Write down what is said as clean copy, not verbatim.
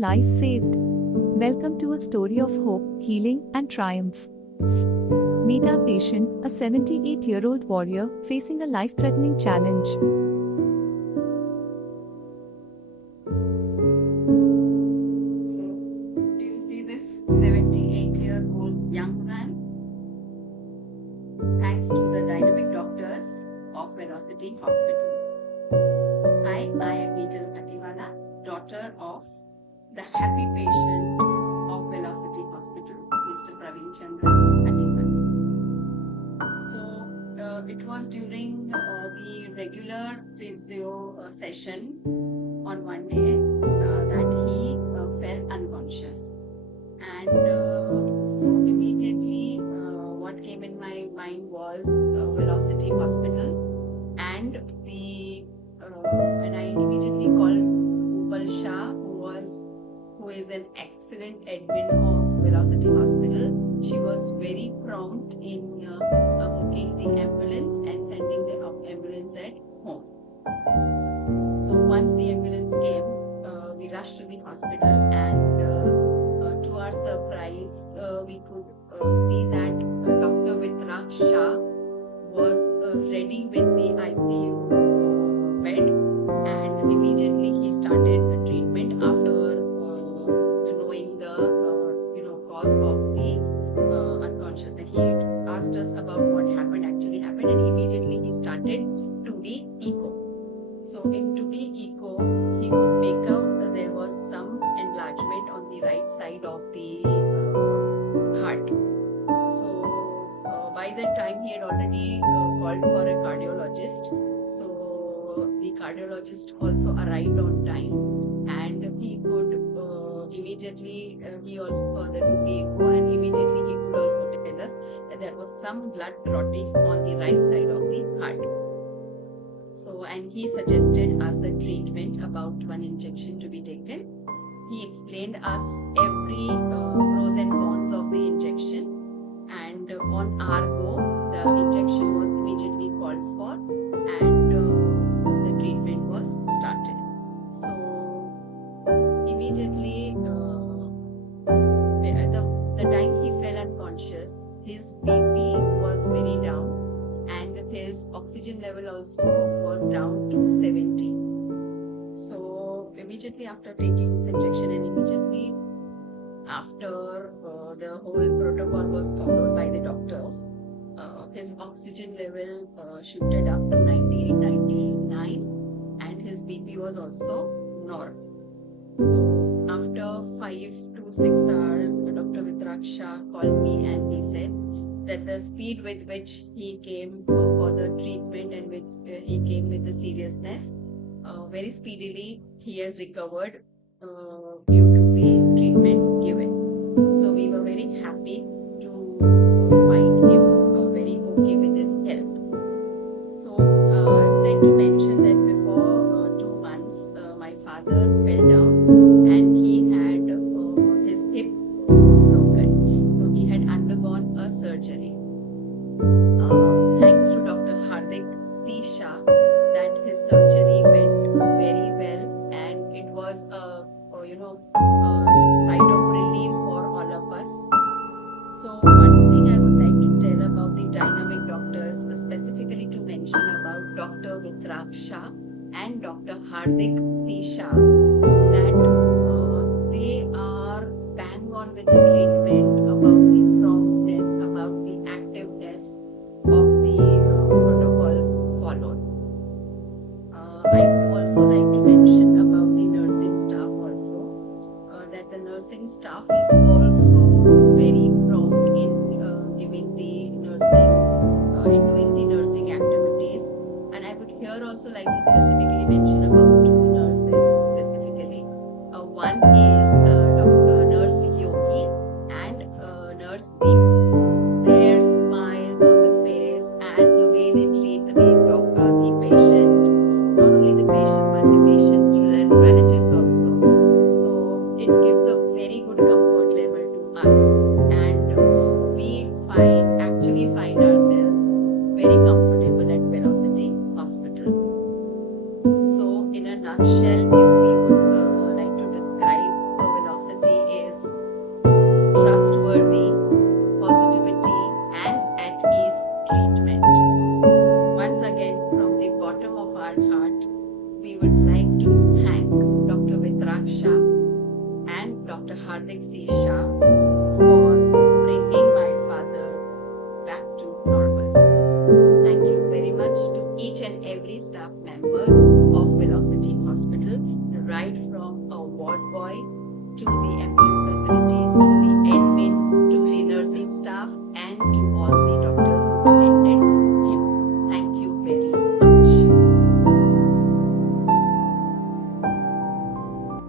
life saved. Welcome to a story of hope, healing, and triumph. Meet our patient, a 78-year-old warrior facing a life-threatening challenge. So, do you see this 78-year-old young man? Thanks to the dynamic doctors of Velocity Hospital. Hi, I am Bijal Atiwala, daughter of the happy patient of Velocity Hospital, Mr. Praveen Chandra Atiwala. So, it was during the regular physio session on one day that he fell unconscious. And so immediately what came in my mind was Velocity Hospital, and I immediately called Upal Shah, who is an excellent admin of Velocity Hospital. She was very prompt in booking the ambulance and sending the ambulance at home. So once the ambulance came, we rushed to the hospital, and to our surprise, we could see that Dr. Vitrak Shah was ready with the ICU bed, and immediately he started a treatment after knowing the cause of the unconscious. And he asked us about what actually happened, and immediately he started 2D echo. So in 2D echo, he could make out that there was some enlargement on the right side of the heart. So by that time, he had already called for a cardiologist. So the cardiologist also arrived on time, and he could immediately, he also saw the 2D echo, and immediately he could also tell us that there was some blood clotting on the right side of the heart. So, and he suggested us the treatment, about one injection to be taken. He explained us every pros and cons of the injection, and on our go, the injection was immediately called for, and the treatment was started. So, immediately, the time he fell unconscious, his BP was very down, and his oxygen level also was down to 70. So immediately after taking this injection, and immediately after the whole protocol was followed by the doctors, his oxygen level shifted up to 98, 99, and his BP was also normal. So after 5 to 6 hours, Dr. Vitrak Shah called me, and he said that the speed with which he came for the treatment, and with he came with the seriousness, very speedily he has recovered due to the treatment given. So we were very happy to find him very okay with his health. So I would like to mention that before 2 months, my father fell down, and he had his hip broken. So he had undergone a surgery. Thanks to Dr. Hardik C. Shah, that his surgery went very well, and it was a sight of relief for all of us. So one thing I would like to tell about the dynamic doctors, specifically to mention about Dr. Vitrak Shah and Dr. Hardik C. Shah, that they are bang on with the treatment, about the promptness, about the activeness of the protocols followed. I would also like to mention about the nursing staff also, that the nursing staff is also very prompt in giving the nursing, in doing the nursing activities. And I would here also like to specifically mention about 2 nurses specifically. One is Nurse Yogi and Nurse Deep. Their smiles on the face and the way they treat the patient, not only the patient but the patient's relatives also. So it gives a very good comfort level to us, and we actually find ourselves very comfortable at Velocity Hospital. So in a nutshell, if we would like to describe heart, we would like to thank Dr. Vitraj Shah and Dr. Hardik C. Shah